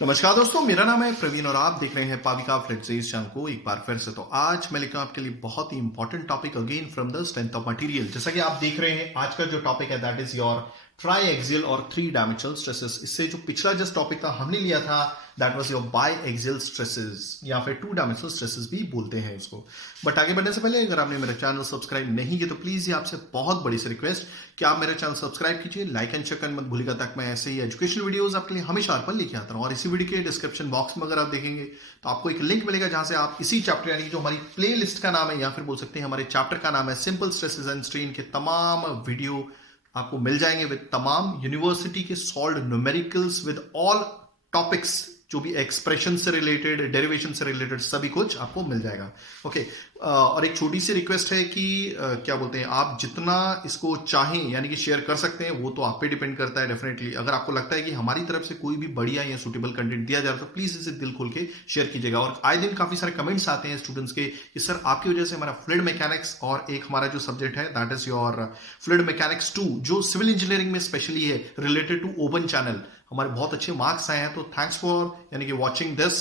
नमस्कार दोस्तों, मेरा नाम है प्रवीण और आप देख रहे हैं पाविका फ्लेक्सीज चैनल को एक बार फिर से। तो आज मैं लेकर आपके लिए बहुत ही important topic again from the strength of material. जैसा कि आप देख रहे हैं, आज का जो टॉपिक है that is your try axial और थ्री डायमेंशनल स्ट्रेसेस। इससे जो पिछला जस्ट टॉपिक था हमने लिया था that was your by axial stresses या फिर टू डायमेंशनल स्ट्रेसेस भी बोलते हैं इसको। बट आगे बढ़ने से पहले अगर आपने मेरा चैनल सब्सक्राइब नहीं किया तो प्लीज ये आपसे बहुत बड़ी सी रिक्वेस्ट कि आप मेरा चैनल सब्सक्राइब कीजिए, लाइक एंड शेयर करना मत भूलिएगा ताकि मैं ऐसे ही एजुकेशनल वीडियोस आपके लिए हमेशा पर लेके आता हूँ। और इसी वीडियो के डिस्क्रिप्शन बॉक्स में अगर आप देखेंगे तो आपको एक लिंक मिलेगा जहां से आप इसी चैप्टर यानी कि जो हमारी प्ले लिस्ट का नाम है या फिर बोल सकते हैं हमारे चैप्टर का नाम है सिंपल स्ट्रेसेस एंड स्ट्रेन के तमाम वीडियो आपको मिल जाएंगे विद तमाम यूनिवर्सिटी के solved numericals with all topics जो भी एक्सप्रेशन से रिलेटेड, डेरिवेशन से रिलेटेड सभी कुछ आपको मिल जाएगा। ओके, और एक छोटी सी रिक्वेस्ट है कि क्या बोलते हैं, आप जितना इसको चाहें यानी कि शेयर कर सकते हैं, वो तो आप पे डिपेंड करता है डेफिनेटली। अगर आपको लगता है कि हमारी तरफ से कोई भी बढ़िया या सुटेबल कंटेंट दिया जा रहा है तो प्लीज इसे दिल खोल के शेयर कीजिएगा। और आए दिन काफी सारे कमेंट्स आते हैं स्टूडेंट्स के कि सर आपकी वजह से हमारा फ्लूइड मैकेनिक्स और एक हमारा जो सब्जेक्ट है that is your fluid mechanics 2 जो सिविल इंजीनियरिंग में स्पेशली है रिलेटेड टू ओपन चैनल, हमारे बहुत अच्छे मार्क्स आए हैं। तो थैंक्स फॉर यानी कि वॉचिंग दिस,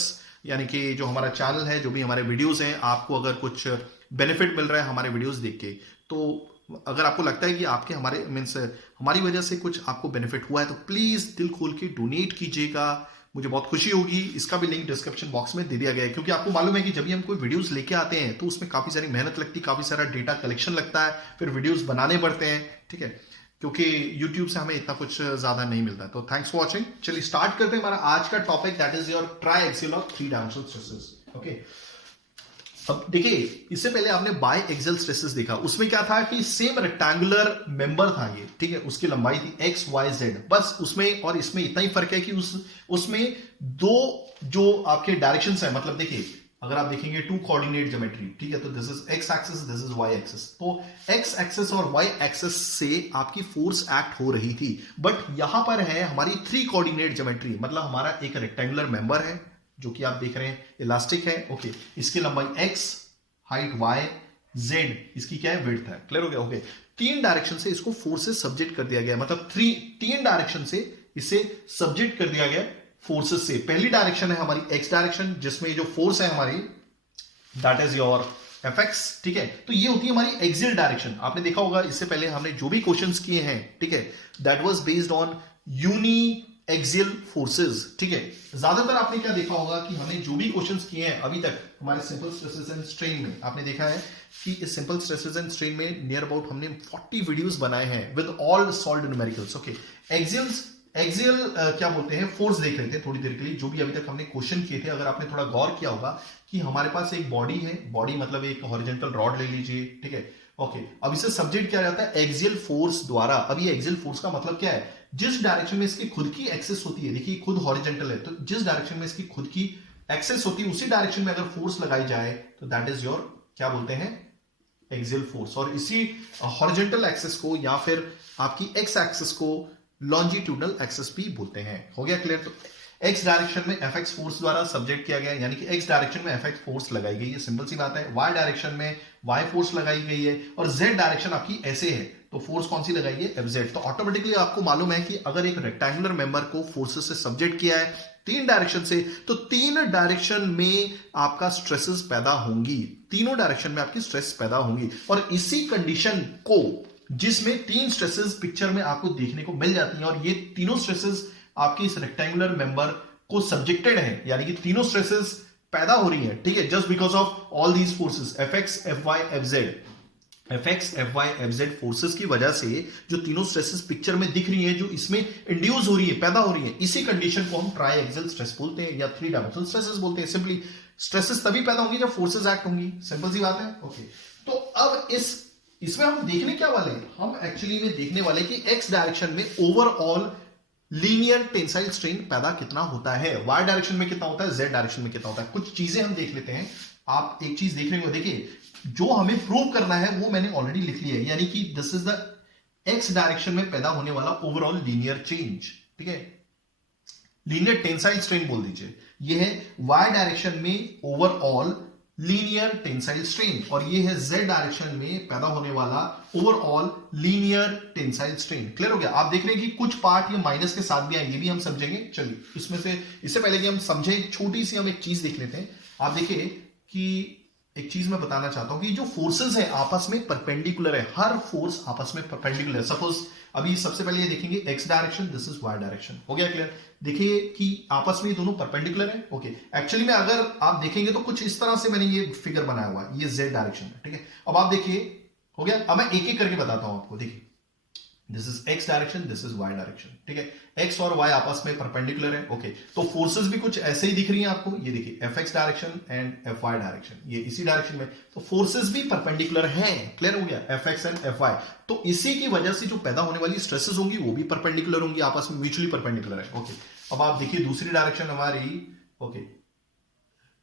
यानी कि जो हमारा चैनल है, जो भी हमारे वीडियोस हैं, आपको अगर कुछ बेनिफिट मिल रहा है हमारे वीडियोस देख के, तो अगर आपको लगता है कि आपके हमारे मीन्स हमारी वजह से कुछ आपको बेनिफिट हुआ है तो प्लीज दिल खोल के डोनेट कीजिएगा, मुझे बहुत खुशी होगी। इसका भी लिंक डिस्क्रिप्शन बॉक्स में दे दिया गया है, क्योंकि आपको मालूम है कि जब भी हम कोई वीडियोस लेके आते हैं तो उसमें काफी सारी मेहनत लगती है, काफी सारा डेटा कलेक्शन लगता है, फिर वीडियोस बनाने पड़ते हैं, ठीक है, क्योंकि YouTube से हमें इतना कुछ ज्यादा नहीं मिलता। तो थैंक्स फॉर वॉचिंग। चलिए स्टार्ट करते हैं हमारा आज का topic that is your try axial और थ्री डायमेंशनल स्ट्रेसेस। ओके, अब देखिए, इससे पहले आपने बाई एक्सियल स्ट्रेसेस देखा, उसमें क्या था कि सेम रेक्टेंगुलर मेंबर था ये, ठीक है, उसकी लंबाई थी एक्स वाई जेड, बस उसमें और इसमें इतना ही फर्क है कि उसमें दो जो आपके डायरेक्शंस है, मतलब देखिए अगर आप देखेंगे टू कोऑर्डिनेट ज्योमेट्री, ठीक है, तो this is X axis, this is Y axis, तो एक्स एक्सिस और वाई एक्सिस से आपकी फोर्स एक्ट हो रही थी। बट यहां पर है हमारी थ्री कोऑर्डिनेट ज्योमेट्री, मतलब हमारा एक रेक्टेंगुलर मेंबर है जो कि आप देख रहे हैं इलास्टिक है, ओके, इसकी लंबाई एक्स, हाइट वाई, जेड इसकी क्या है, विड्थ है। क्लियर हो गया? ओके, तीन डायरेक्शन से इसको फोर्स से सब्जेक्ट कर दिया गया, मतलब तीन डायरेक्शन से इसे सब्जेक्ट कर दिया गया फोर्सेस से। पहली डायरेक्शन है हमारी एक्स डायरेक्शन, जिसमें जो फोर्स है हमारी दैट इज योर एफएक्स, ठीक है, तो ये होती है हमारी एक्सियल डायरेक्शन। आपने देखा होगा इससे पहले हमने जो भी क्वेश्चंस किए हैं, ठीक है, that was based on uniaxial forces, ठीक है। ज्यादातर आपने क्या देखा होगा कि हमने जो भी क्वेश्चंस किए हैं अभी तक हमारे सिंपल स्ट्रेसेस एंड स्ट्रेन में, आपने देखा है कि इस सिंपल स्ट्रेसेस एंड स्ट्रेन में नियर अबाउट हमने 40 वीडियोस बनाए हैं with all solved numericals. Okay, axial क्या बोलते हैं, फोर्स देख रहे थे थोड़ी देर के लिए, जो भी अभी तक हमने क्वेश्चन किए थे। अगर आपने थोड़ा गौर किया होगा कि हमारे पास एक बॉडी है, बॉडी मतलब एक हॉरिजॉन्टल रॉड ले लीजिए, ठीक है, ओके, अब इसे सब्जेक्ट किया जाता है एक्सियल फोर्स द्वारा। अब ये एक्सियल फोर्स का मतलब क्या है, जिस डायरेक्शन में इसकी खुद की एक्सेस होती है, देखिए खुद हॉरिजॉन्टल है, तो जिस डायरेक्शन में इसकी खुद की एक्सेस होती है उसी डायरेक्शन में अगर फोर्स लगाई जाए तो दैट इज योर क्या बोलते हैं, एक्सियल फोर्स। और इसी हॉरिजॉन्टल एक्सेस को या फिर आपकी एक्स एक्सेस को लॉन्जिट्यूडनल एक्सेस भी बोलते हैं। हो गया क्लियर? तो एक्स डायरेक्शन में एफएक्स फोर्स द्वारा सब्जेक्ट किया गया, यानी कि एक्स डायरेक्शन में एफएक्स फोर्स लगाई गई है, सिंपल सी बात है। वाई डायरेक्शन में वाई फोर्स लगाई गई है, और जेड डायरेक्शन आपकी ऐसे है तो फोर्स कौन सी लगाई है, एफजेड। तो ऑटोमेटिकली आपको मालूम है कि अगर एक रेक्टेंगुलर मेंबर को फोर्सेस से सब्जेक्ट किया है तीन डायरेक्शन से, तो तीन डायरेक्शन में आपका स्ट्रेसेस पैदा होंगी, तीनों डायरेक्शन में आपकी स्ट्रेस पैदा होंगी। और इसी कंडीशन को, जिसमें तीन स्ट्रेसेस पिक्चर में आपको देखने को मिल जाती हैं, और ये तीनों स्ट्रेसेस आपके इस रेक्टेंगुलर मेंबर को सब्जेक्टेड है, यानी कि तीनों स्ट्रेसेस पैदा हो रही हैं, ठीक है, just because of all these forces FX, FY, FZ, FX, FY, FZ forces की वजह से जो तीनों स्ट्रेसेस पिक्चर में दिख रही हैं, जो इसमें इंड्यूस हो रही है, पैदा हो रही है, इसी कंडीशन को हम ट्राई एक्सियल स्ट्रेस बोलते हैं या थ्री डायमेंशनल स्ट्रेसेस बोलते हैं। सिंपली स्ट्रेसेस तभी पैदा होंगी जब फोर्सेस एक्ट होंगी, सिंपल सी बात है। ओके, तो अब इसमें हम देखने क्या वाले हैं, हम एक्चुअली में देखने वाले कि एक्स डायरेक्शन में ओवरऑल लीनियर टेंसाइल स्ट्रेन पैदा कितना होता है, वाई डायरेक्शन में कितना होता है, जेड डायरेक्शन में कितना होता है। कुछ चीजें हम देख लेते हैं। आप एक चीज देख रहे हो, देखिए जो हमें प्रूव करना है वो मैंने ऑलरेडी लिख लिया है, यानी कि this is the x direction में पैदा होने वाला ओवरऑल लीनियर चेंज, ठीक है, लीनियर टेंसाइल स्ट्रेन बोल दीजिए। ये है वाई डायरेक्शन में ओवरऑल लीनियर टेंसाइल स्ट्रेन, और ये है z डायरेक्शन में पैदा होने वाला overall linear tensile strain. Clear हो गया? आप देख रहे हैं कि कुछ पार्ट ये माइनस के साथ भी आएंगे, ये भी हम समझेंगे। चलिए इसमें से, इससे पहले कि हम समझें, छोटी सी हम एक चीज देख लेते हैं। आप देखिए कि एक चीज मैं बताना चाहता हूं कि जो फोर्सेस है आपस में परपेंडिकुलर है, हर फोर्स आपस में परपेंडिकुलर है। सपोज अभी सबसे पहले ये देखेंगे X direction, this is Y direction. हो गया क्लियर? देखिए कि आपस में दोनों परपेंडिकुलर है। ओके, एक्चुअली में अगर आप देखेंगे तो कुछ इस तरह से मैंने ये फिगर बनाया हुआ है, ये जेड डायरेक्शन है। ठीक है, अब आप देखिए, हो गया? अब मैं एक एक करके बताता हूं आपको। देखिए this is X direction, this is Y direction. ठीक है, एक्स और वाई आपस में परपेंडिकुलर है। ओके, तो फोर्सेस भी कुछ ऐसे ही दिख रही हैं आपको। ये देखिए F X direction and F Y direction, ये इसी डायरेक्शन में, तो फोर्सेस भी परपेंडिकुलर हैं। क्लियर हो गया? F X and F Y. तो इसी की वजह से जो पैदा होने वाली स्ट्रेसेस होंगी वो भी परपेंडिकुलर होंगी, आपस में म्यूचुअली परपेंडिकुलर है। ओके, अब आप देखिए दूसरी डायरेक्शन हमारी, ओके,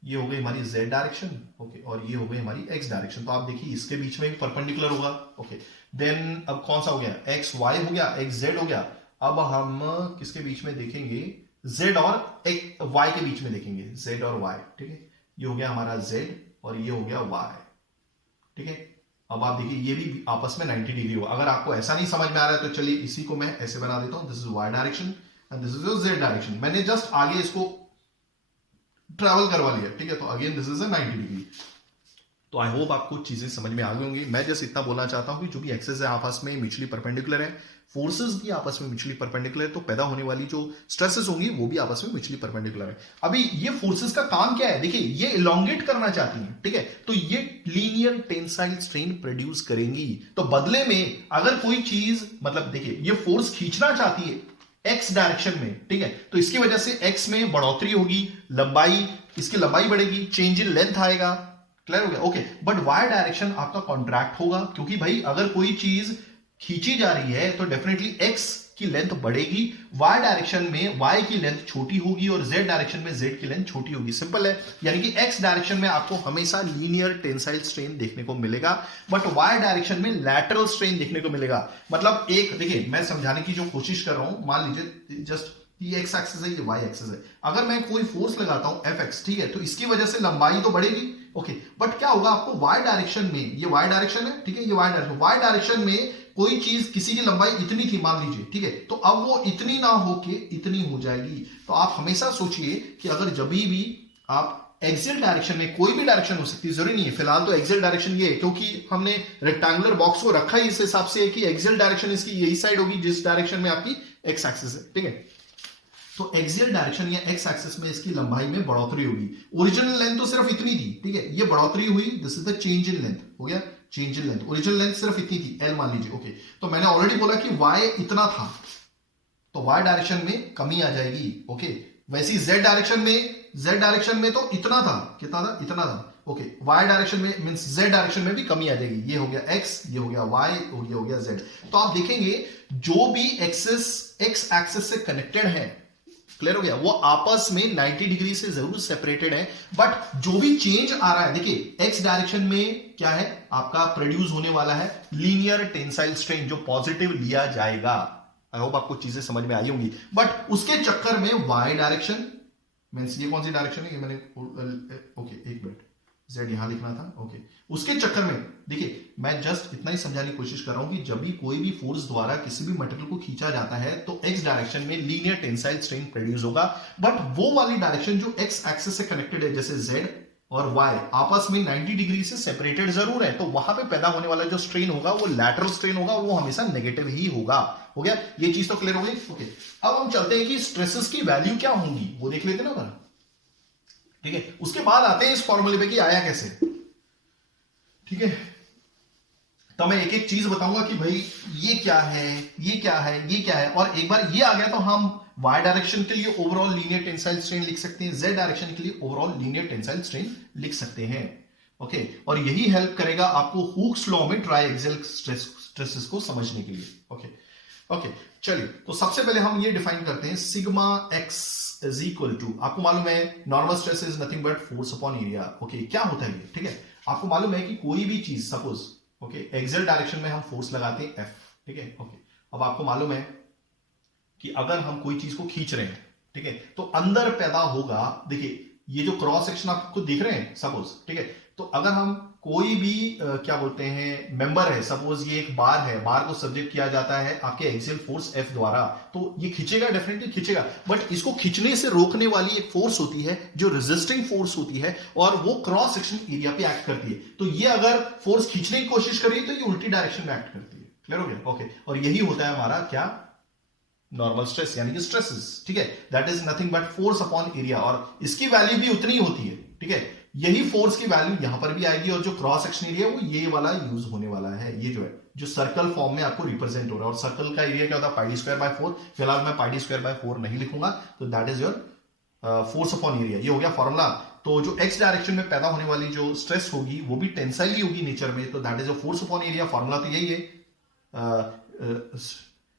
ये हो गई हमारी z डायरेक्शन। ओके, और ये हो गई हमारी x डायरेक्शन। तो आप देखिए इसके बीच में भी परपेंडिकुलर होगा। ओके, देन अब कौन सा हो गया? x y हो गया, x z हो गया। अब हम किसके बीच में देखेंगे? z और y के बीच में देखेंगे, z और y। ठीक है, ये हो गया हमारा z और ये हो गया y। ठीक है, अब आप देखिए ये भी आपस में 90 डिग्री होगा। अगर आपको ऐसा नहीं समझ में आ रहा है तो चलिए इसी को मैं ऐसे बना देता हूं, this is y direction and this is your z direction. मैंने जस्ट आगे इसको ट्रैवल करवा लिया। ठीक है, तो again this is a 90 degree. तो आई होप आपको चीजें समझ में आ गई होंगी। मैं जस्ट इतना बोलना चाहता हूं कि जो भी एक्सेस है आपस में म्यूचुअली परपेंडिकुलर है, फोर्सेस भी आपस में म्यूचुअली परपेंडिकुलर है, तो पैदा होने वाली जो स्ट्रेसेस होंगी वो भी आपस में म्यूचुअली परपेंडिकुलर है। अभी ये फोर्सेस का काम क्या है? देखिए ये इलोंगेट करना चाहती हैं। ठीक है, तो ये लीनियर टेंसाइल स्ट्रेन प्रोड्यूस करेंगी। तो बदले में अगर कोई चीज, मतलब देखिए ये फोर्स खींचना चाहती है एक्स डायरेक्शन में, ठीक है, तो इसकी वजह से एक्स में बढ़ोतरी होगी, लंबाई, इसकी लंबाई बढ़ेगी, चेंज इन लेंथ आएगा। क्लियर हो गया? ओके, बट वाई डायरेक्शन आपका कॉन्ट्रैक्ट होगा, क्योंकि भाई अगर कोई चीज खींची जा रही है तो डेफिनेटली एक्स की लेंथ बढ़ेगी, वाई डायरेक्शन में वाई की लेंथ छोटी होगी और जेड डायरेक्शन में जेड की लेंथ छोटी होगी। सिंपल है, यानी कि एक्स डायरेक्शन में आपको हमेशा लीनियर टेंसाइल स्ट्रेन देखने को मिलेगा, बट वाई डायरेक्शन में लैटरल स्ट्रेन देखने को मिलेगा। मतलब एक देखिए, मैं समझाने की जो कोशिश कर रहा हूं, मान लीजिए जस्ट ये एक्स एक्सिस है, ये वाई एक्सिस है। अगर मैं कोई फोर्स लगाता हूं एफ एक्स, ठीक है, तो इसकी वजह से लंबाई तो बढ़ेगी। ओके, बट क्या होगा आपको वाई डायरेक्शन में, ये वाई डायरेक्शन है, ठीक है, ये वाई डायरेक्शन में कोई चीज, किसी की लंबाई इतनी थी मान लीजिए, ठीक है, तो अब वो इतनी ना होके इतनी हो जाएगी। तो आप हमेशा सोचिए कि अगर जब भी आप एक्सियल डायरेक्शन में, कोई भी डायरेक्शन हो सकती है, जरूरी नहीं है, फिलहाल तो एक्सियल डायरेक्शन ये है क्योंकि हमने रेक्टेंगुलर बॉक्स को रखा ही इस हिसाब से कि एक्सियल डायरेक्शन इसकी यही साइड होगी जिस डायरेक्शन में आपकी एक्स एक्सिस है। ठीक है, तो एक्सियल डायरेक्शन या एक्स एक्सिस में इसकी लंबाई में बढ़ोतरी होगी। ओरिजिनल लेंथ तो सिर्फ इतनी थी, ठीक है, ये बढ़ोतरी हुई, this is the change in length. हो गया, change in length. Original length सिर्फ इतनी थी, एल मान लीजिए। ओके, तो मैंने ऑलरेडी बोला कि वाई इतना था, तो वाई डायरेक्शन में कमी आ जाएगी। ओके, वैसी जेड डायरेक्शन में तो इतना था, कितना था? इतना था। ओके, वाई डायरेक्शन में मींस जेड डायरेक्शन में भी कमी आ जाएगी। ये हो गया एक्स, ये हो गया वाई, ये हो गया जेड। तो आप देखेंगे जो भी एक्सिस एक्स एक्सिस से कनेक्टेड है, क्लियर हो गया, वो आपस में 90 डिग्री से जरूर सेपरेटेड है, बट जो भी चेंज आ रहा है, देखिए एक्स डायरेक्शन में क्या है आपका प्रोड्यूस होने वाला है लीनियर टेंसाइल स्ट्रेन, जो पॉजिटिव लिया जाएगा। आई होप आपको चीजें समझ में आई होंगी। बट उसके चक्कर में वाई डायरेक्शन मींस ये कौन सी डायरेक्शन है, ये मैंने ओके एक मिनट, जेड यहां लिखना था। ओके, उसके चक्कर में देखिए मैं जस्ट इतना ही समझाने की कोशिश कर रहा हूं कि जब भी कोई भी फोर्स द्वारा किसी भी मटेरियल को खींचा जाता है तो एक्स डायरेक्शन में लीनियर टेंसाइल स्ट्रेन प्रोड्यूस होगा, बट वो वाली डायरेक्शन जो एक्स एक्सिस से कनेक्टेड है, जैसे जेड और वाई आपस में 90 डिग्री से सेपरेटेड जरूर है, तो वहां पे पैदा होने वाला जो स्ट्रेन होगा वो लैटरल स्ट्रेन होगा और वो हमेशा नेगेटिव ही होगा। हो गया, ये चीज तो क्लियर हो गई। ओके, अब हम चलते हैं कि स्ट्रेसेस की वैल्यू क्या होंगी वो देख लेते ना। ठीक है, उसके बाद आते हैं इस फॉर्मूले पे कि आया कैसे। ठीक है, तो मैं एक एक चीज बताऊंगा कि भाई ये क्या है, ये क्या है, ये क्या है, और एक बार ये आ गया तो हम y डायरेक्शन के लिए ओवरऑल लीनियर टेंसाइल स्ट्रेन लिख सकते हैं, z डायरेक्शन के लिए ओवरऑल लीनियर टेंसाइल स्ट्रेन लिख सकते हैं। ओके, और यही हेल्प करेगा आपको हुक्स लॉ में ट्राई एक्सियल स्ट्रेसेस को समझने के लिए। ओके, चलिए, तो सबसे पहले हम ये डिफाइन करते हैं, sigma X is equal to, आपको मालूम है normal stress is nothing but force upon area. Okay, क्या होता है ये? ठीक है, आपको मालूम है कि कोई भी चीज सपोज ओके एक्सियल डायरेक्शन में हम फोर्स लगाते हैं एफ, ठीक है। ओके, अब आपको मालूम है कि अगर हम कोई चीज को खींच रहे हैं, ठीक है, तो अंदर पैदा होगा, देखिए ये जो क्रॉस सेक्शन आपको दिख रहे हैं सपोज, ठीक है, तो अगर हम कोई भी क्या बोलते हैं मेंबर है, सपोज ये एक बार है, बार को सब्जेक्ट किया जाता है आपके एक्सियल फोर्स F द्वारा, तो ये खींचेगा, डेफिनेटली खींचेगा, बट इसको खींचने से रोकने वाली एक फोर्स होती है जो रेजिस्टिंग फोर्स होती है, और वो क्रॉस सेक्शन एरिया पे एक्ट करती है। तो ये अगर फोर्स खींचने की कोशिश करी तो ये उल्टी डायरेक्शन में एक्ट करती है। क्लियर हो गया? ओके, और यही होता है हमारा क्या, नॉर्मल स्ट्रेस यानी कि स्ट्रेसेस। ठीक है, that is nothing but force upon area, और इसकी वैल्यू भी उतनी ही होती है। ठीक है, यही फोर्स की वैल्यू यहां पर भी आएगी, और जो क्रॉस सेक्शन एरिया वो ये वाला यूज होने वाला है, ये जो है जो सर्कल फॉर्म में आपको रिप्रेजेंट हो रहा है। और सर्कल का एरिया क्या होता है, पाई डी स्क्वायर बाय 4। फिलहाल मैं पाई डी स्क्वायर बाय 4 नहीं लिखूंगा, तो that is your force upon area. ये हो गया फॉर्मूला। तो जो एक्स डायरेक्शन में पैदा होने वाली जो स्ट्रेस होगी वो भी टेंसाइल ही होगी नेचर में, तो that is your force upon area. Formula तो यही है,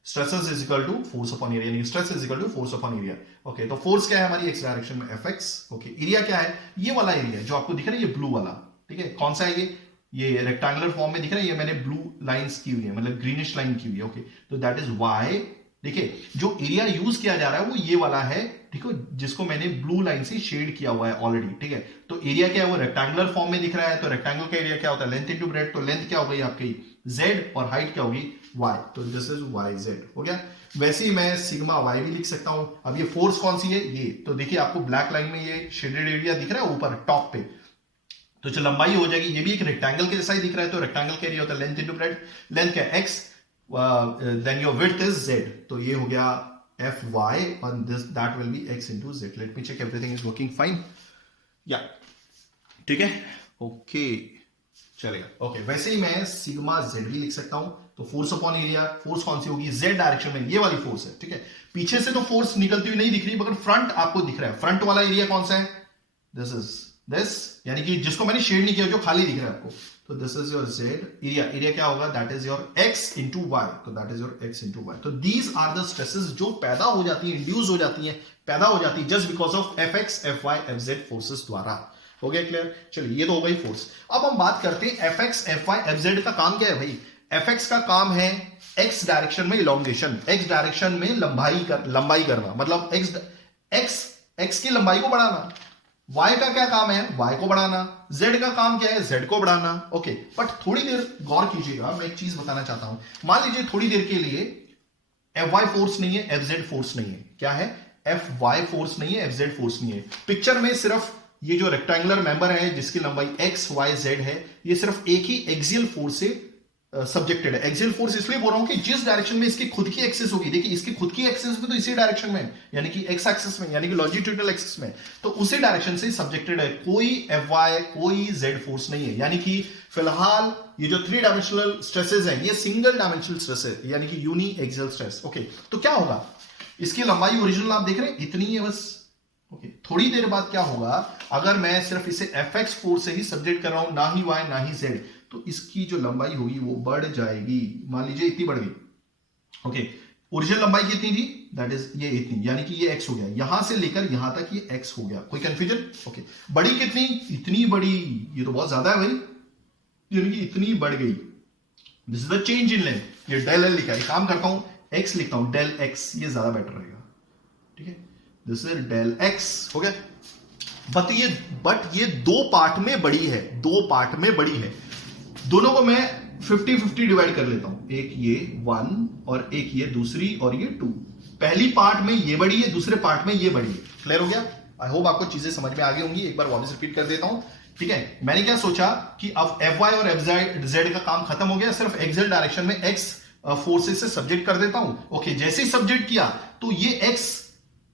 stresses is equal to force upon area, यानी stress is equal to force upon area. Okay, तो फोर्स क्या है हमारी एक्स डायरेक्शन में, Fx। ओके, एरिया क्या है, ये वाला एरिया जो आपको दिख रहा है, ये ब्लू वाला। ठीक है, कौन सा है ये रेक्टेंगुलर फॉर्म में दिख रहा है, ये मैंने ब्लू लाइंस की हुई है, मतलब ग्रीनिश लाइन की हुई है। ओके, तो दैट इज वाई। देखिए, जो एरिया यूज किया जा रहा है वो ये वाला है, ठीक है, जिसको मैंने ब्लू लाइन से शेड किया हुआ है ऑलरेडी। ठीक है, तो एरिया क्या है, वो रेक्टेंगुलर फॉर्म में दिख रहा है, तो रेक्टेंगल का एरिया क्या होता है, लेंथ इंटू ब्रेड। तो लेंथ क्या हो गई आपकी z, और हाइट क्या होगी y, तो दिस इज yz। हो गया। वैसे ही मैं सिग्मा y भी लिख सकता हूं। अब ये फोर्स कौन सी है, ये तो देखिए आपको ब्लैक लाइन में ये शेडेड एरिया दिख रहा है ऊपर टॉप पे, तो जो लंबाई हो जाएगी, ये भी एक रेक्टेंगल के जैसा ही दिख रहा है, तो रेक्टेंगल का एरिया होता है लेंथ इंटू ब्रेड। लेंथ क्या है x, then your width is z, तो ये हो गया Fy, और this that will be x into z। Let me check everything is working fine, या ठीक है, ओके चलेगा। ओके, वैसे ही मैं सिग्मा z भी लिख सकता हूं, तो फोर्स अपॉन एरिया, फोर्स कौन सी होगी, z डायरेक्शन में, ये वाली फोर्स है। ठीक है, पीछे से तो फोर्स निकलती हुई नहीं दिख रही, मगर फ्रंट आपको दिख रहा है। फ्रंट वाला एरिया कौन सा है, दिस इज दिस, यानी कि जिसको मैंने शेड नहीं किया, जो खाली दिख रहा है आपको, तो this is your z area. Area क्या होगा, that is your x into y, तो that is your x into y. तो दीज आर द स्ट्रेसेस जो पैदा हो जाती है, इंड्यूस हो जाती है, पैदा हो जाती है just because of Fx, Fy, Fz forces द्वारा। हो गया क्लियर? चलिए, ये तो हो गई फोर्स। अब हम बात करते हैं Fx, Fy, Fz का काम क्या है भाई। Fx का काम है x डायरेक्शन में इलोंगेशन, x डायरेक्शन में लंबाई करना, मतलब x की लंबाई को बढ़ाना। y का क्या काम है, y को बढ़ाना। z का काम क्या है, z को बढ़ाना। ओके, बट थोड़ी देर गौर कीजिएगा, मैं एक चीज बताना चाहता हूं। मान लीजिए थोड़ी देर के लिए Fy फोर्स नहीं है, Fz फोर्स नहीं है। क्या है, Fy फोर्स नहीं है, Fz फोर्स नहीं है। पिक्चर में सिर्फ ये जो रेक्टेंगुलर मेंबर है जिसकी लंबाई x, y, z है, ये सिर्फ एक ही एक्सियल फोर्स से सब्जेक्टेड है। एक्सियल फोर्स इसलिए बोल रहा हूं कि जिस डायरेक्शन में इसकी खुद की एक्सिस होगी, देखिए इसकी खुद की एक्सिस में तो इसी डायरेक्शन में, यानी कि एक्स एक्सिस में, यानी कि लॉन्जिट्यूडनल एक्सिस में, तो उसी डायरेक्शन से सब्जेक्टेड है। कोई Fy, कोई z फोर्स नहीं है। यानी कि फिलहाल ये जो 3 डायमेंशनल स्ट्रेसेस हैं, ये सिंगल डायमेंशनल स्ट्रेस है, यानी कि यूनी एक्सियल स्ट्रेस। ओके, तो क्या होगा, इसकी लंबाई ओरिजिनल आप देख रहे हैं इतनी है बस। ओके, थोड़ी देर बाद क्या होगा, अगर मैं सिर्फ इसे Fx फोर्स से ही सब्जेक्ट कर रहा हूं, ना ही y ना ही z, तो इसकी जो लंबाई होगी वो बढ़ जाएगी। मान लीजिए इतनी बढ़ गई। ओके, ओरिजिनल लंबाई कितनी थी, दैट इज ये इतनी, यानी कि ये x हो गया, यहां से लेकर यहां तक ये x हो गया। कोई कंफ्यूजन? ओके, बड़ी कितनी, इतनी बड़ी, ये तो बहुत ज्यादा है भाई, यानी कि इतनी बढ़ गई। This is the change in length. ये डेल एल लिखा है, काम करता हूं x लिखता हूं, डेल x, ये ज्यादा बेटर रहेगा। ठीक है, दिस इज डेल x हो गया। बट ये 2 पार्ट में बड़ी है, 2 पार्ट में बड़ी है। दोनों को मैं 50-50 डिवाइड कर लेता हूं, एक ये 1 और एक ये दूसरी और ये 2। पहली पार्ट में ये बड़ी है, दूसरे पार्ट में ये बड़ी है। क्लियर हो गया? आई होप आपको चीजें समझ में आ गई होंगी। एक बार वापस रिपीट कर देता हूं। ठीक है, मैंने क्या सोचा कि अब Fy और Fz का काम खत्म हो गया, सिर्फ एक्सियल डायरेक्शन में x फोर्सेस से सब्जेक्ट कर देता हूं। ओके, जैसे ही सब्जेक्ट किया तो ये x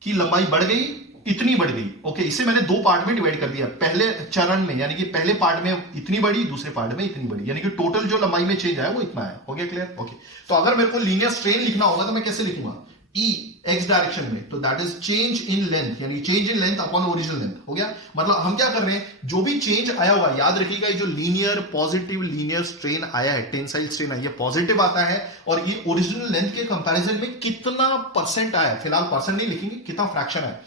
की लंबाई बढ़ गई, इतनी बढ़ गई। ओके, इसे मैंने 2 पार्ट में डिवाइड कर दिया। पहले चरण में, यानी कि पहले पार्ट में इतनी बड़ी, दूसरे पार्ट में इतनी बड़ी, यानी कि टोटल जो लंबाई में चेंज आया वो इतना है। हो गया क्लियर? ओके, तो अगर मेरे को लीनियर स्ट्रेन लिखना होगा तो मैं कैसे लिखूंगा, E x डायरेक्शन में, तो that is change in length, यानी change in length upon original length. हो गया? मतलब हम क्या कर रहे हैं, जो भी चेंज आया हुआ, याद रखिएगा जो लीनियर पॉजिटिव लीनियर स्ट्रेन आया है, टेंसाइल स्ट्रेन आया, ये पॉजिटिव आता है, और ये ओरिजिनल लेंथ के कंपैरिजन में कितना परसेंट आया, फिलहाल परसेंट नहीं लिखेंगे, कितना फ्रैक्शन है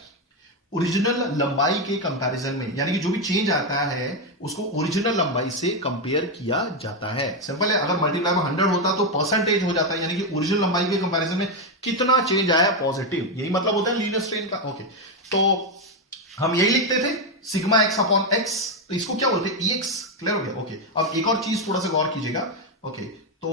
ओरिजिनल लंबाई के कंपैरिजन में, यानी कि जो भी चेंज आता है उसको ओरिजिनल लंबाई से कंपेयर किया जाता है। सिंपल है, अगर मल्टीप्लाई में 100 होता तो परसेंटेज हो जाता है, यानी कि ओरिजिनल लंबाई के कंपैरिजन में कितना चेंज आया पॉजिटिव, यही मतलब होता है लीनियर स्ट्रेन का। ओके, तो हम यही लिखते थे सिग्मा x अपॉन x, तो इसको क्या बोलते हैं, EX। क्लियर हो गया? ओके, अब एक और चीज थोड़ा सा गौर कीजिएगा। ओके, तो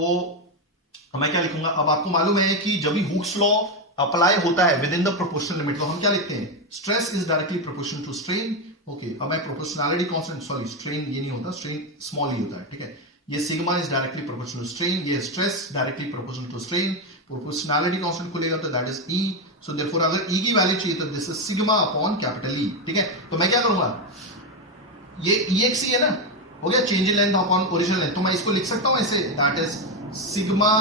मैं क्या लिखूंगा, अब आपको मालूम है कि जब भी हुक्स लॉ अप्लाई होता है within the proportional limit, तो हम क्या लिखते हैं, stress is directly proportional to strain. Okay, अब मैं प्रोपोर्शनैलिटी कांस्टेंट, सॉरी स्ट्रेन ये नहीं होता, स्ट्रेन स्मॉल ही होता है, ठीक है। ये sigma is directly proportional to strain, ये stress directly proportional to strain, proportionality constant खुलेगा तो that is E। So therefore अगर E की वैल्यू चाहिए तो this is sigma upon capital E, ठीक है। तो मैं क्या करूंगा, ये EX ही है ना, हो गया, change in length upon original length, तो मैं इसको लिख सकता हूं ऐसे, that is sigma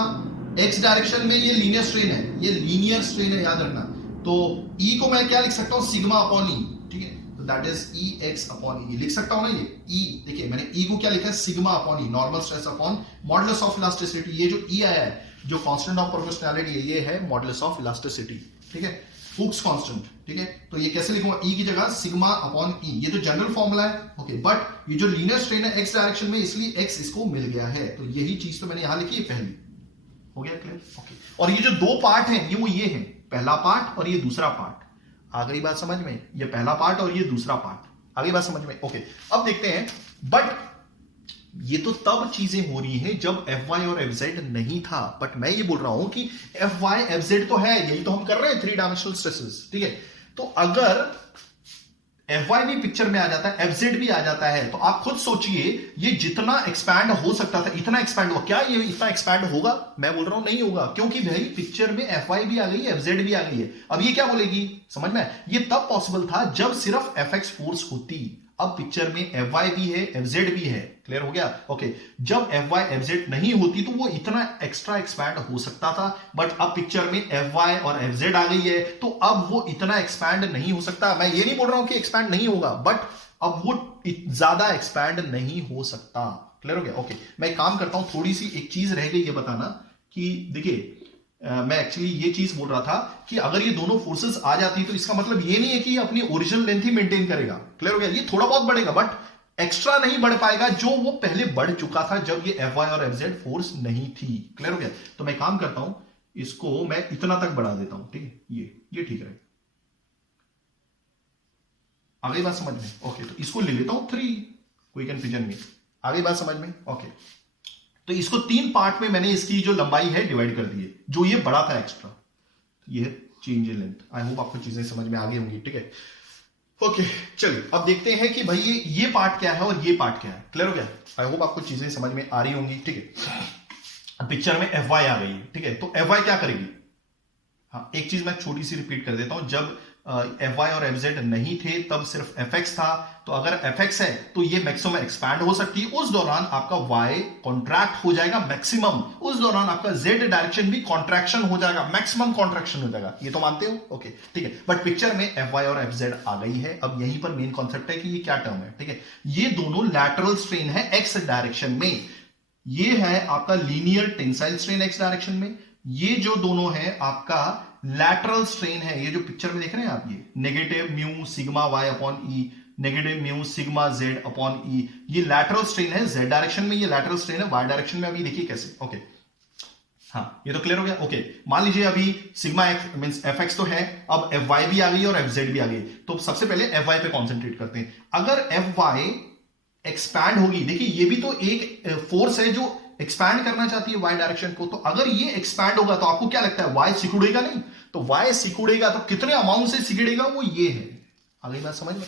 x direction में ये लीनियर स्ट्रेन है, ये लीनियर स्ट्रेन है, याद रखना। तो E को मैं क्या लिख सकता हूं, सिग्मा अपॉन E, ठीक है। तो that is EX upon E लिख सकता हूं ना, ये E, देखिए मैंने E को क्या लिखा है, sigma upon E, normal stress upon modulus of elasticity. ये जो E आया है, जो कांस्टेंट ऑफ प्रोपोर्शनैलिटी है, ये है मॉडुलस ऑफ इलास्टिसिटी, ठीक है, हुक्स कांस्टेंट, ठीक है। तो ये कैसे लिखूंगा, E की जगह सिग्मा अपॉन E, ये तो जनरल फॉर्मूला है। ओके, बट ये जो लीनियर स्ट्रेन है x डायरेक्शन में, इसलिए x इसको मिल गया है, तो यही चीज तो मैंने यहां लिखी है पहली। हो गया क्लियर? ओके, और ये जो दो पार्ट हैं ये हैं, पहला पार्ट और ये दूसरा पार्ट। आ गई बात समझ में, ये पहला पार्ट और ये दूसरा पार्ट, आ गई बात समझ में? ओके, अब देखते हैं, बट ये तो तब चीजें हो रही हैं जब Fy और Fz नहीं था, बट मैं ये बोल रहा हूं कि Fy Fz तो है, यही तो हम कर रहे हैं, 3 डायमेंशनल स्ट्रेसेस, ठीक है। तो अगर Fy भी पिक्चर में आ जाता है, Fz भी आ जाता है, तो आप खुद सोचिए, ये जितना एक्सपैंड हो सकता था इतना एक्सपैंड हुआ, क्या ये इतना एक्सपैंड होगा? मैं बोल रहा हूं नहीं होगा, क्योंकि भाई पिक्चर में Fy भी आ गई है, Fz भी आ गई है। अब ये क्या बोलेगी, समझ में? ये तब पॉसिबल था जब सिर्फ Fx फोर्स होती, अब पिक्चर में Fy भी है, Fz भी है। क्लियर हो गया? ओके, जब Fy Fz नहीं होती तो वो इतना एक्स्ट्रा एक्सपैंड हो सकता था, बट अब पिक्चर में Fy और Fz आ गई है, तो अब वो इतना एक्सपैंड नहीं हो सकता। मैं ये नहीं बोल रहा हूं कि एक्सपैंड नहीं होगा, बट अब वो ज्यादा एक्सपैंड नहीं हो सकता। क्लियर हो गया? ओके, मैं एक काम करता हूं, थोड़ी सी एक चीज रह गई ये बताना कि देखिए, मैं एक्चुअली ये चीज बोल रहा था कि अगर ये दोनों फोर्सेस आ जाती तो इसका मतलब ये नहीं है कि ये अपनी ओरिजिनल लेंथ ही मेंटेन करेगा। क्लियर हो गया? ये थोड़ा बहुत बढ़ेगा, बट एक्स्ट्रा नहीं बढ़ पाएगा जो वो पहले बढ़ चुका था जब ये Fy और Fz फोर्स नहीं थी। क्लियर हो गया? तो मैं काम करता हूं, इसको मैं इतना तक बढ़ा देता हूं, ठीक है, ये ठीक रहेगा। आगे बात समझ में? ओके, तो इसको ले लेता हूं 3, क्विक एंड फिजन में। आगे बात समझ में? ओके, तो इसको 3 पार्ट में मैंने इसकी जो लंबाई है डिवाइड कर दी है, जो ये बड़ा था एक्स्ट्रा, ये change in length. I hope आपको चीजें समझ में आ गई होंगी, ठीक है। ओके, चलिए अब देखते हैं कि भाई ये पार्ट क्या है और ये पार्ट क्या है। क्लियर हो गया? आई होप आपको चीजें समझ में आ रही होंगी, ठीक है। पिक्चर में Fy आ गई है, ठीक है, तो Fy क्या करेगी? हाँ, एक चीज मैं छोटी सी रिपीट कर देता हूं, जब Fy और Fz नहीं थे तब सिर्फ Fx था, तो अगर Fx है तो ये मैक्सिमम एक्सपैंड हो सकती है, उस दौरान आपका Y कॉन्ट्रैक्ट हो जाएगा मैक्सिमम, उस दौरान आपका Z डायरेक्शन भी कॉन्ट्रैक्शन हो जाएगा, मैक्सिमम कॉन्ट्रैक्शन हो जाएगा। ये तो मानते हो? ओके, ठीक है, बट पिक्चर में Fy और Fz आ गई है। अब यहीं पर मेन कॉन्सेप्ट है कि ये क्या टर्म है, ठीक है। ये दोनों लैटरल स्ट्रेन है X डायरेक्शन में, ये है आपका linear tensile strain X direction में, ये जो दोनों है आपका लैटरल स्ट्रेन है, ये जो पिक्चर में देख रहे हैं आप, ये negative mu sigma y upon E, negative mu sigma z upon E, ये लैटरल स्ट्रेन है Z डायरेक्शन में, ये लैटरल स्ट्रेन है Y डायरेक्शन में। अभी देखिए कैसे। ओके, हाँ, ये तो क्लियर हो गया। ओके, मान लीजिए अभी सिग्मा x मींस fx तो है, अब fy भी आ गई और fz भी आ गई, तो सबसे पहले fy पे कॉन्सेंट्रेट करते हैं। अगर fy एक्सपैंड होगी, देखिए ये भी तो एक फोर्स है जो एक्सपैंड करना चाहती है y डायरेक्शन को, तो अगर ये एक्सपैंड होगा तो आपको क्या लगता है, y सिकुड़ेगा नहीं? तो y सिकुड़ेगा तो कितने अमाउंट से सिकुड़ेगा, वो ये है। अगली बात समझ में?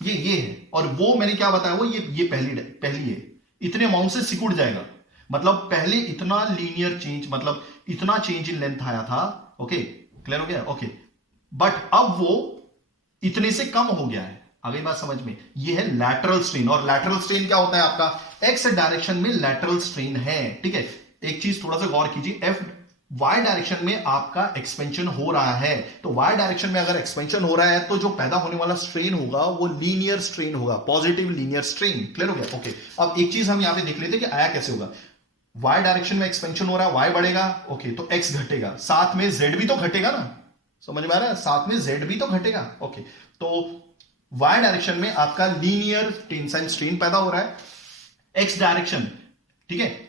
ये है, और वो मैंने क्या बताया, वो ये पहली है, इतने अमाउंट से सिकुड़ जाएगा। मतलब पहले इतना लीनियर चेंज, मतलब इतना चेंज इन लेंथ आया था। ओके, क्लियर हो गया? ओके, बट अब वो इतने से कम हो गया है। आगे बात समझ में? ये है लैटरल स्ट्रेन, और लैटरल स्ट्रेन क्या होता है आपका, एक्स डायरेक्शन में लैटरल स्ट्रेन है, ठीक है। एक चीज थोड़ा सा गौर कीजिए, वाई डायरेक्शन में आपका एक्सपेंशन हो रहा है, तो वाई डायरेक्शन में अगर एक्सपेंशन हो रहा है तो जो पैदा होने वाला स्ट्रेन होगा वो लीनियर स्ट्रेन होगा, पॉजिटिव लीनियर स्ट्रेन। क्लियर हो गया? ओके, अब एक चीज हम यहां पे देख लेते हैं कि आया कैसे होगा। वाई डायरेक्शन में एक्सपेंशन हो रहा है, वाई बढ़ेगा, ओके, तो एक्स घटेगा, साथ में जेड भी तो घटेगा ना, समझ में आ रहा है? साथ में जेड भी तो घटेगा। ओके, तो वाई डायरेक्शन में आपका लीनियर टेंसाइल स्ट्रेन पैदा हो रहा है, एक्स डायरेक्शन, ठीक है।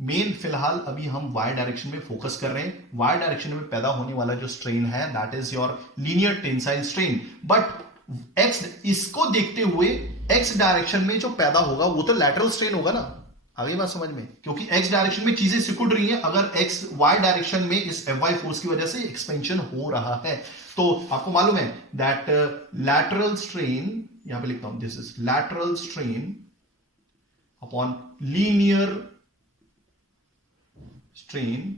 मेन फिलहाल अभी हम y डायरेक्शन में फोकस कर रहे हैं। y डायरेक्शन में पैदा होने वाला जो स्ट्रेन है that is your linear tensile strain, but x इसको देखते हुए एक्स डायरेक्शन में जो पैदा होगा वो तो लैटरल स्ट्रेन होगा ना। आगे बात समझ में, क्योंकि एक्स डायरेक्शन में चीजें सिकुड़ रही हैं, अगर एक्स वाई डायरेक्शन में इस Fy फोर्स की वजह से एक्सपेंशन हो रहा है। तो आपको मालूम है दैट लैटरल स्ट्रेन, यहां पे लिखता हूं, this is lateral strain upon linear strain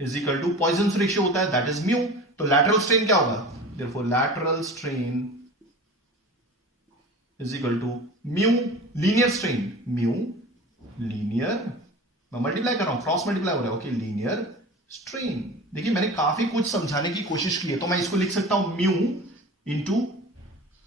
is equal to Poisson's ratio होता है, दैट इज म्यू। तो लैटरल स्ट्रेन क्या होगा, therefore lateral strain is equal to mu linear strain, mu linear, मैं मल्टीप्लाई कर रहा हूं, क्रॉस मल्टीप्लाई हो रहा है, ओके, लीनियर स्ट्रेन। देखिए मैंने काफी कुछ समझाने की कोशिश की है, तो मैं इसको लिख सकता हूं म्यू इंटू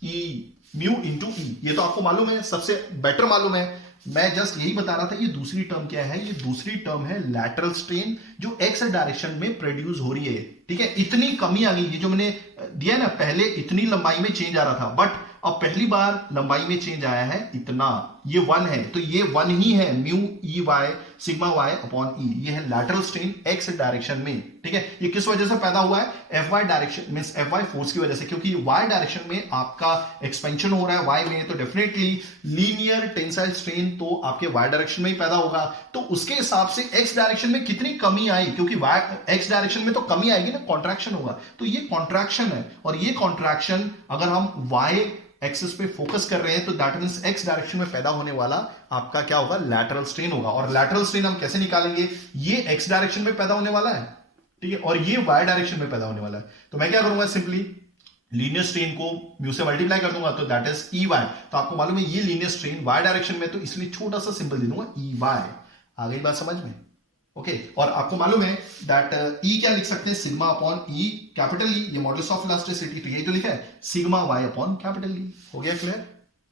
ई, म्यू इंटू ई, ये तो आपको मालूम है, सबसे बेटर मालूम है। मैं जस्ट यही बता रहा था, ये दूसरी टर्म क्या है, ये दूसरी टर्म है लैटरल स्ट्रेन जो एक्स डायरेक्शन में प्रोड्यूस हो रही है। ठीक है, इतनी कमी आ गई, ये जो मैंने दिया ना, पहले इतनी लंबाई में चेंज आ रहा था, बट अब पहली बार लंबाई में चेंज आया है इतना, ये 1 है, तो ये 1 ही है, mu E y sigma Y upon E, ये है लैटरल स्ट्रेन एक्स डायरेक्शन में। ठीक है, ये किस वजह से पैदा हुआ है, F Y direction means F Y force की वजह से, क्योंकि वाई डायरेक्शन में आपका एक्सपेंशन हो रहा है वाई में, तो डेफिनेटली लीनियर टेंसाइल स्ट्रेन तो आपके वाई डायरेक्शन में ही पैदा होगा। तो उसके हिसाब से एक्स डायरेक्शन में कितनी कमी आई, क्योंकि वाई एक्स डायरेक्शन में तो कमी आएगी ना, कॉन्ट्रैक्शन होगा, तो ये कॉन्ट्रैक्शन है, और ये कॉन्ट्रैक्शन अगर हम वाई एक्सिस पे फोकस कर रहे हैं तो दैट मींस एक्स डायरेक्शन में पैदा होने वाला आपका क्या होगा, लैटरल स्ट्रेन होगा। और लैटरल स्ट्रेन हम कैसे निकालेंगे, ये एक्स डायरेक्शन में पैदा होने वाला है, ठीक है, और ये वाई डायरेक्शन में पैदा होने वाला है। तो मैं क्या करूंगा, सिंपली लीनियर स्ट्रेन को म्यू से मल्टीप्लाई कर दूंगा, तो दैट इज ई वाई। तो आपको मालूम है ये लीनियर स्ट्रेन वाई डायरेक्शन में, तो इसलिए छोटा सा सिंबल दे दूंगा ई वाई। आ गई बात समझ में, ओके। और आपको मालूम है दैट ई क्या लिख सकते हैं, sigma upon E capital E, ये मॉडुलस ऑफ इलास्टिसिटी, तो यही तो लिखा है sigma Y upon capital E. हो गया क्लियर,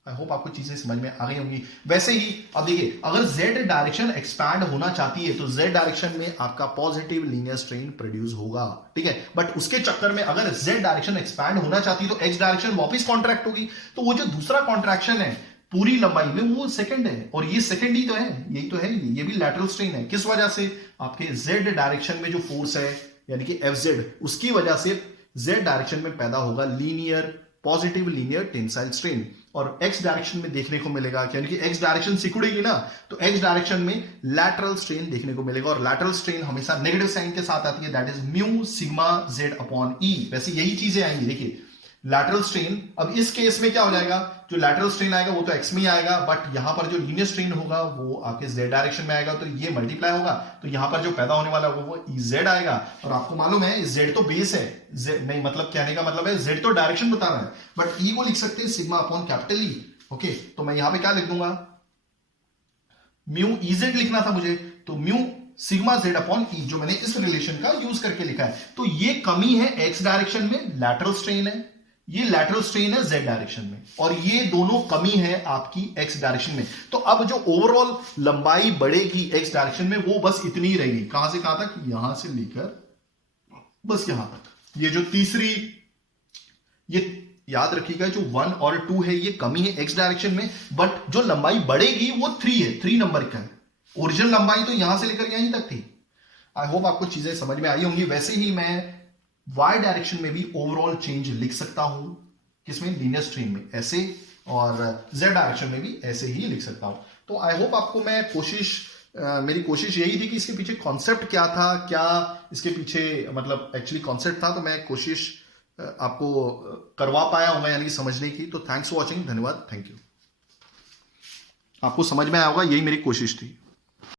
आई होप आपको चीजें समझ में आ गई होंगी। वैसे ही अब देखिए, अगर जेड डायरेक्शन एक्सपैंड होना चाहती है तो जेड डायरेक्शन में आपका पॉजिटिव लीनियर स्ट्रेन प्रोड्यूस होगा, ठीक है, बट उसके चक्कर में अगर जेड डायरेक्शन एक्सपैंड होना चाहती है तो एक्स डायरेक्शन वापस कॉन्ट्रैक्ट होगी, तो वो जो दूसरा कॉन्ट्रैक्शन है पूरी लंबाई में वो सेकंड है, और ये सेकंड ही तो है, यही तो है, ये भी लैटरल स्ट्रेन है। किस वजह से, आपके जेड डायरेक्शन में जो फोर्स है यानी कि एफ जेड, उसकी वजह से जेड डायरेक्शन में पैदा होगा linear positive linear tensile strain, और एक्स डायरेक्शन में देखने को मिलेगा, यानी कि एक्स डायरेक्शन सिकुड़ेगी ना, तो एक्स डायरेक्शन में लैटरल स्ट्रेन देखने को मिलेगा, और लैटरल स्ट्रेन हमेशा नेगेटिव साइन के साथ आती है, that is mu sigma z upon E. वैसे यही चीजें आएंगी, देखिए लैटरल स्ट्रेन, अब इस केस में क्या हो जाएगा, जो लैटरल स्ट्रेन आएगा वो तो एक्स में ही आएगा, बट यहां पर जो लीनियर स्ट्रेन होगा वो आपके जेड डायरेक्शन में आएगा, तो ये मल्टीप्लाई होगा, तो यहां पर जो पैदा होने वाला होगा वो जेड आएगा। और आपको मालूम है जेड तो बेस है, नहीं मतलब कहने का मतलब है जेड तो डायरेक्शन बता रहा है, बट ई को लिख सकते हैं सिग्मा अपॉन कैपिटल ई, ओके। तो मैं यहां पे क्या लिख दूंगा, म्यू ई जेड लिखना था मुझे, तो म्यू सिग्मा जेड अपॉन ई, जो मैंने इस रिलेशन का यूज करके लिखा है। तो ये कमी है एक्स डायरेक्शन में, लैटरल स्ट्रेन है, ये लैटरल स्ट्रेन है जेड डायरेक्शन में, और ये दोनों कमी है आपकी एक्स डायरेक्शन में। तो अब जो ओवरऑल लंबाई बढ़ेगी एक्स डायरेक्शन में वो बस इतनी ही रहेगी, कहां से कहां तक, यहां से लेकर बस यहां तक। ये जो तीसरी, ये याद रखिएगा जो 1 और 2 है ये कमी है एक्स डायरेक्शन में, बट जो लंबाई बढ़ेगी वो 3 है, 3 नंबर का है। ओरिजिनल लंबाई तो यहां से लेकर यहीं तक थी। आई होप आपको चीजें समझ में आई होंगी। वैसे ही मैं वाई डायरेक्शन में भी ओवरऑल चेंज लिख सकता हूं, किसमें, लीनियर स्ट्रेन में ऐसे, और जेड डायरेक्शन में भी ऐसे ही लिख सकता हूं। तो आई होप आपको मैं मेरी कोशिश यही थी कि इसके पीछे कॉन्सेप्ट क्या था, क्या इसके पीछे मतलब एक्चुअली कॉन्सेप्ट था, तो मैं कोशिश आपको करवा पाया हूं मैं, यानी कि समझने की। तो थैंक्स फॉर वॉचिंग, धन्यवाद, थैंक यू। आपको समझ में आया होगा, यही मेरी कोशिश थी।